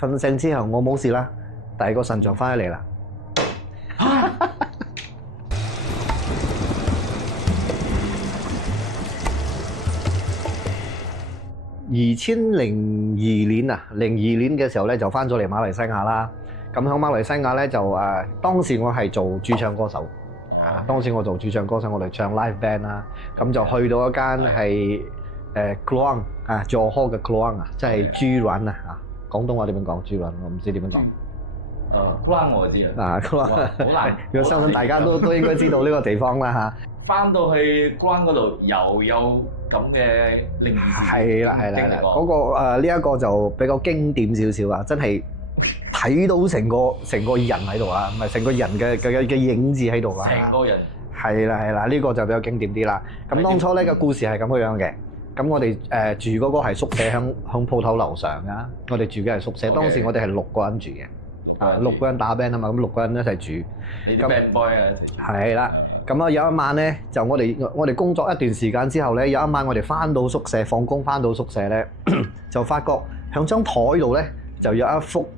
瞓醒之後我冇事啦，但係個神像翻嚟啦。2002年啊，02年嘅時候咧就翻咗嚟馬來西亞啦。咁喺馬來西亞咧就當時我係做駐唱歌手。當時我做駐唱歌手，我哋唱 live band 啦。咁就去到一間係Keluang Johor嘅 Keluang 啊，即係豬卵啊廣東話點樣講豬卵？我唔知點樣講。Keluang 我知啊。Keluang 好難。我相信大家都應該知道呢個地方啦嚇。翻到去 Keluang 嗰度又有咁嘅靈異係啦，嗰個呢一個就比較經典少少啊，真係睇到成個人喺度啊，唔係成個人嘅影子喺度啊。成個人係啦，呢個就比較經典啲啦。咁當初呢個故事係咁樣嘅。咁我哋住嗰個係宿舍，響鋪頭樓上噶。我哋住嘅係宿舍，當時我哋係6個人住嘅。6個人打 band 啊嘛，咁6個人一齊住。你啲 band boy 啊一齊住。係啦。咁啊有一晚咧，就我哋工作一段時間之後咧，有一晚我哋翻到宿舍，放工翻到宿舍咧，就發覺響張台度咧就有一幅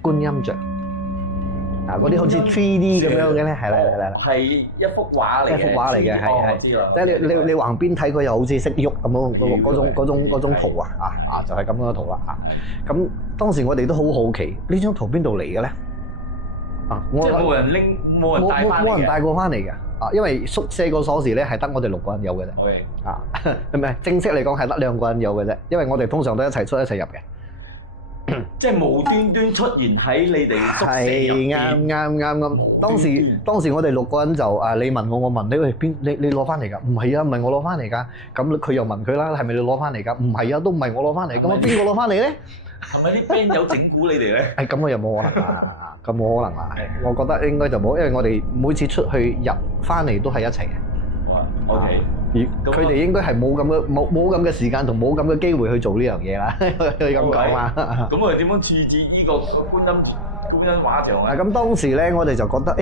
觀音像。嗰啲好似 3D 咁樣嘅咧，係啦，係一幅畫嚟嘅。一幅畫嚟嘅，係。知啦。即係你橫邊睇佢又好似識喐咁樣嗰種圖啊，就係咁樣嘅圖啦嚇。咁當時我哋都好好奇，呢張圖邊度嚟嘅咧？即係冇人拎，冇人帶翻嚟嘅。冇人帶過翻嚟嘅。因為宿舍個鎖匙咧係得我哋6個人有嘅啫。OK。唔係正式嚟講係得2個人有嘅啫，因為我哋通常都一齊出一齊入嘅。即係無端端出現喺你哋宿舍入邊。係啱。當時我哋6個人就你問我，我問你，喂你攞翻嚟㗎？唔係啊，唔係我攞翻嚟㗎。咁佢又問佢啦，係咪你攞翻嚟㗎？唔係啊，都唔係我攞翻嚟。咁邊個攞翻嚟咧？係咪啲 band 友整蠱你哋咧？咁我又冇可能啊，咁冇可能啊。我覺得應該就冇，因為我哋每次出去入翻嚟都係一齊嘅。OK。佢哋應該係冇咁嘅時間同冇咁嘅機會去做呢樣嘢啦，可以咁講啦。咁我哋點樣處置呢個觀音畫像啊？咁當時咧，我哋就覺得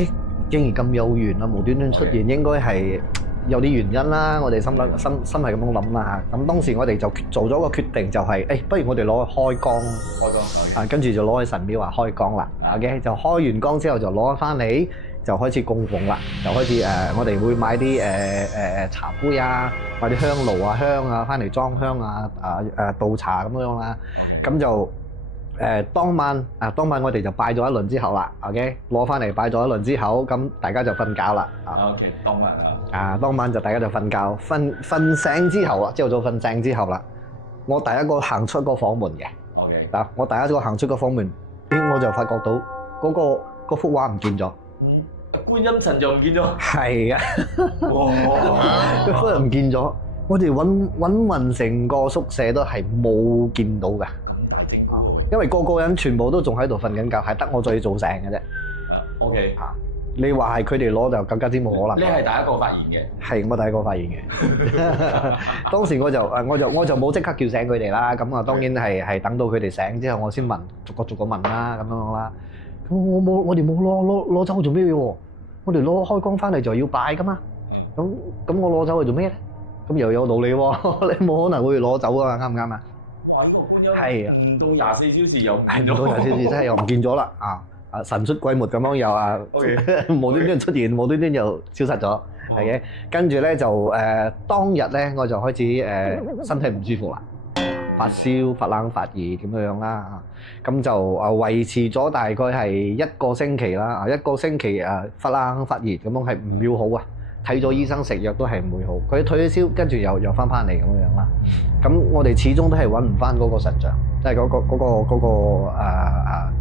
竟然咁有緣啊，無端端出現，應該係有啲原因啦。我哋心係咁樣諗啦嚇。咁當時我哋就做咗個決定，就係不如我哋攞去開光。跟住就攞去神廟話開光啦。OK， 就開完光之後就攞翻嚟。就開始供奉啦，就開始我哋會買啲茶杯啊，買啲香爐啊、香啊，翻嚟裝香啊，倒茶咁樣啦。咁就當晚我哋就拜咗一輪之後啦 ，OK， 攞翻嚟拜咗一輪之後，咁大家就瞓覺啦。OK， 當晚當晚就大家就瞓覺，瞓醒之後啊，朝早瞓醒之後啦，我第一個行出個房門嘅。OK。我第一個行出個房門，我就發覺到嗰幅畫唔見咗。觀音神像唔見咗。係啊！哇！個人唔見咗，我哋揾勻成個宿舍都係冇見到㗎。因為個人全部都仲喺度瞓緊覺，係得我最早醒嘅啫。OK。你話係佢哋攞就更加之冇可能。你係第一個發現嘅。係我第一個發現嘅。當時我就冇即刻叫醒佢哋啦。咁啊，當然係等到佢哋醒之後，我先問，逐個問啦，咁樣啦。咁我哋冇攞走去做咩喎？我哋攞開光翻嚟就要拜噶嘛。咁我攞走去做咩咧？咁又有道理喎，你冇可能會攞走啊，啱唔啱啊？哇！呢個觀音唔到24小時又唔見咗，唔到24小時真係又唔見咗啦神出鬼沒咁樣又無端端出現，無端端又消失咗，係嘅。跟住咧就當日咧我就開始身體唔舒服啦。發燒、發冷、發熱咁樣啦，咁就維持咗大概係1個星期啦。1個星期發冷發熱咁樣係唔要好啊，睇咗醫生食藥都係唔會好。佢退咗燒，跟住又翻嚟咁樣啦。咁我哋始終都係揾唔翻嗰個神像，即係嗰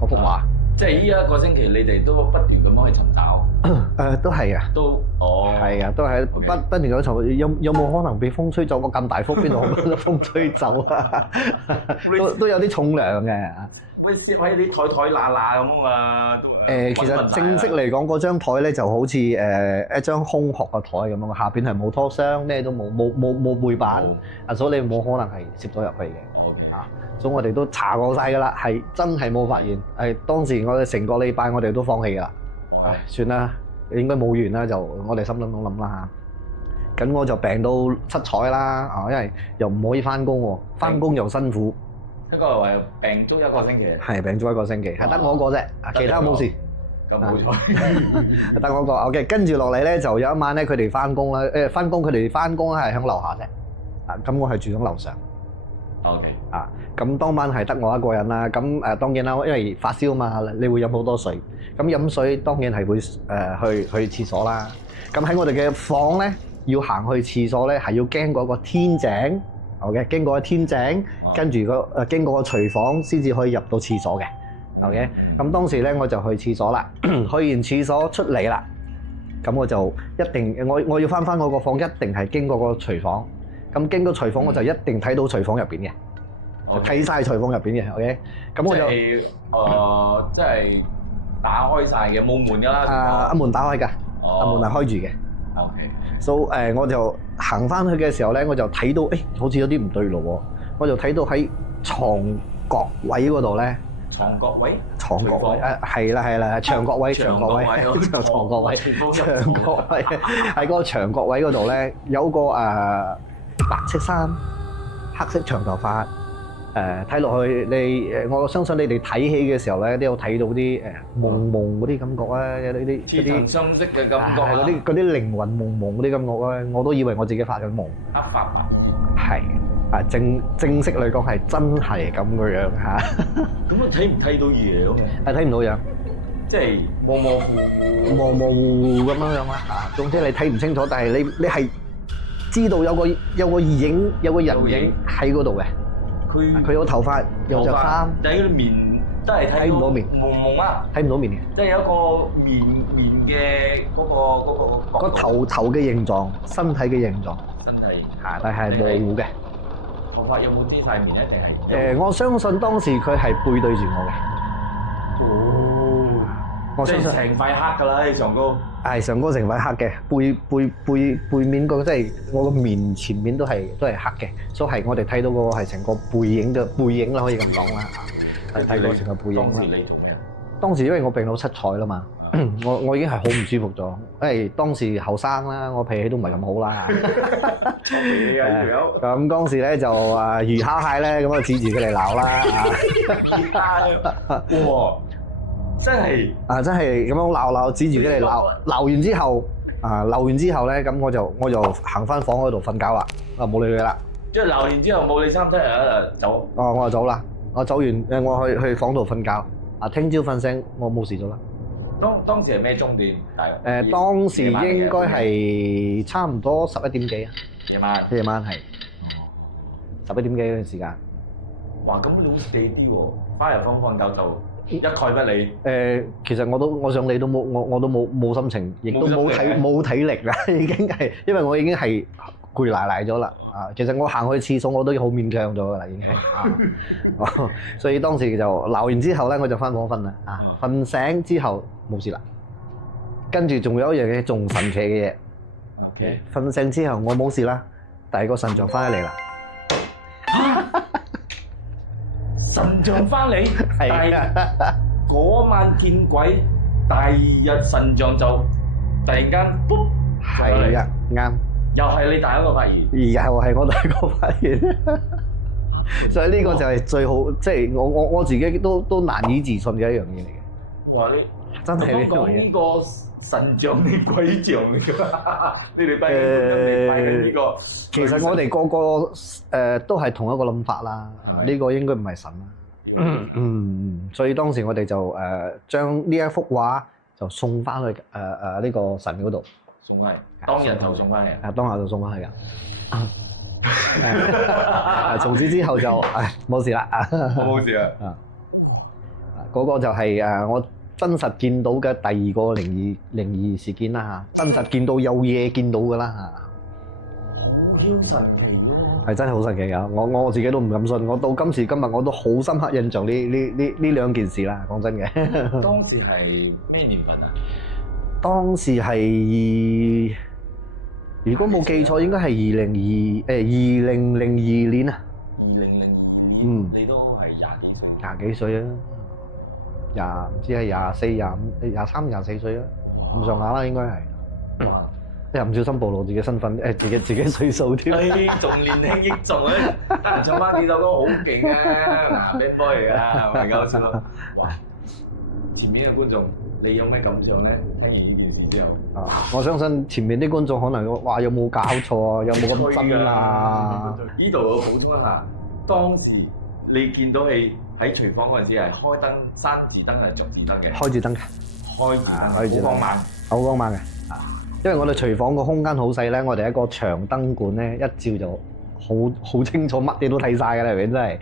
幅畫。即係呢1個星期，你哋都不斷咁樣去尋找。都係啊。係啊，都係不斷咁尋。有冇可能被風吹走個咁大幅？邊度風吹走啊？都有啲重量嘅。會攝喺啲台罅咁啊嘛。其實正式嚟講，嗰張台咧就好似一張空殼嘅台咁樣，下邊係冇拖箱，咩都冇背板，所以你冇可能係攝咗入去嘅。所以我哋都查過晒㗎啦，係真係冇發現。當時我哋成個禮拜我哋都放棄㗎啦。算啦，應該冇緣啦，就我哋心諗啦嚇。咁我就病到七彩啦，因為又唔可以翻工喎，翻工又辛苦，一個話病足一個星期，係病足一個星期，係得我個啫，其他冇事。咁好彩。得我個 OK， 跟住落嚟咧就有一晚咧，佢哋翻工啦，翻工佢哋翻工係響樓下啫，咁我係住響樓上。OK。咁當晚係得我一個人啦，咁當然啦，因為發燒嘛，你會飲好多水，咁飲水當然係會去廁所啦。咁喺我哋嘅房咧，要行去廁所咧係要經過個天井 ，OK， 經過個天井，跟住經過個廚房先至可以入到廁所嘅。OK， 咁當時咧我就去廁所啦，去完廁所出嚟啦，咁我就一定我要翻我個房，一定係經過個廚房，咁經過廚房我就一定睇到廚房入邊嘅，睇晒廚房入邊嘅。OK， 咁我就即係打開晒嘅，冇門㗎啦。門打開㗎，門係開住嘅。OK， so 我就行翻去嘅時候咧，我就睇到好似有啲唔對路喎，我就睇到喺床角位嗰度咧。床角位係啦，牆角位喺個牆角位嗰度咧，有個白色衫、黑色長頭髮，睇落去我相信你哋睇戲嘅時候咧，都有睇到啲夢嗰啲感覺啊，有啲似曾相識嘅感覺啊，嗰啲靈魂夢嗰啲感覺啊，我都以為我自己發緊夢。黑髮白係。正式嚟講係真係咁嘅樣嚇。咁啊睇唔睇到嘢咁嘅？睇唔到樣，即係模模糊糊咁樣啦嚇。總之你睇唔清楚，但係你係知道有個影有個人影喺嗰度嘅。佢有頭髮，有着衫，但係佢面都係睇唔到面，朦啊，睇唔到面嘅。即係有一個面嘅嗰個頭嘅形狀，身體嘅形狀，身體但係模糊嘅。頭髮有冇遮塊面一定係？我相信當時佢係背對住我嘅。哦，我相信成塊黑㗎啦，你上高。係上高成塊黑嘅，背面個即係我個面前面都係黑嘅，所以係我哋睇到個係成個背影啦，可以咁講啦。係睇到成個背影啦。當時你做咩？當時因為我病到七彩啦嘛。我已經係好唔舒服咗，因為當時後生啦，我脾氣都唔係咁好啦。咁當時咧就魚蝦蟹咧咁啊指住佢哋鬧啦。哇！真係真係咁樣鬧指住佢哋鬧完之後咧，咁我就行翻房嗰度瞓覺啦，冇理佢啦。即係鬧完之後冇理3-7日走。我就走啦，我走完我去房度瞓覺。聽朝瞓醒我冇事咗啦。當時係咩鐘點？當時應該係差唔多11點幾啊。夜晚係11點幾嗰段時間。哇！咁你好地啲喎，翻入房瞓覺就一概不理。其實我想理都冇，我都冇心情，亦都冇體力啦，已經係因為我已經係攰賴咗啦。其實我行去廁所我都好勉強咗㗎啦，已經係。所以當時就鬧完之後咧，我就翻房瞓啦。瞓醒之後冇事啦。跟住仲有一樣嘢仲神奇嘅嘢。OK。瞓醒之後我冇事啦，但係個腎臟翻嚟啦。腎臟翻嚟，係啊！嗰晚見鬼，第二日腎臟就突然間，ปุ๊，係啊，啱。又係你第一個發現，又係我第一個發現，所以呢個就係最好，即係我自己都難以置信嘅一樣嘢嚟嘅。哇！你真係呢樣嘢。呢個腎臟你鬼像嚟㗎，你哋拜緊呢個。其實我哋個個都係同一個諗法啦。呢個應該唔係神啦。所以當時我哋就將呢一幅畫就送翻去呢個神嗰度。送翻嚟，當日就送翻嚟。當日就送翻去㗎。從此之後就冇事啦。我冇事啊。嗰個就係我真實見到嘅第二個靈異事件啦嚇，真實見到有嘢見到㗎啦嚇。好神奇喎！係真係好神奇㗎，我自己都唔敢信，我到今時今日我都好深刻印象呢兩件事啦，講真嘅。當時係咩年份啊？當時係如果冇記錯，應該係2002年啊。2002年，你都係廿幾歲。廿幾歲啊，唔知係24、25、23、24歲啦，咁上下啦應該係。又唔小心暴露自己身份，自己歲數添。仲年輕益仲啊！得閒唱翻幾首歌好勁啊！嗱，band boy 嚟㗎，係咪搞笑咯？哇！前面嘅觀眾，你有咩感想咧？睇完呢件事之後，我相信前面啲觀眾可能話有冇搞錯啊？有冇咁真啊？呢度我補充一下，當時你見到戲喺廚房嗰陣時係開燈，閂住燈係着住燈嘅，開住燈嘅，開住燈，好光猛，好光猛嘅。因為我哋廚房個空間好細咧，我哋一個長燈管咧，一照就好清楚，乜嘢都睇晒㗎啦，係咪真係？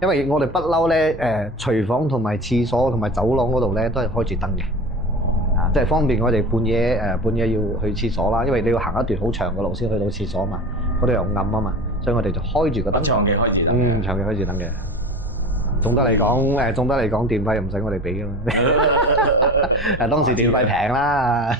因為我哋不嬲咧，廚房同埋廁所同埋走廊嗰度咧都係開住燈嘅，即係方便我哋半夜要去廁所啦，因為你要行一段好長嘅路先去到廁所嘛，嗰度又暗啊嘛，所以我哋就開住個燈。長期開住燈。長期開住燈嘅。總得嚟講，電費又唔使我哋俾㗎嘛。當時電費平啦。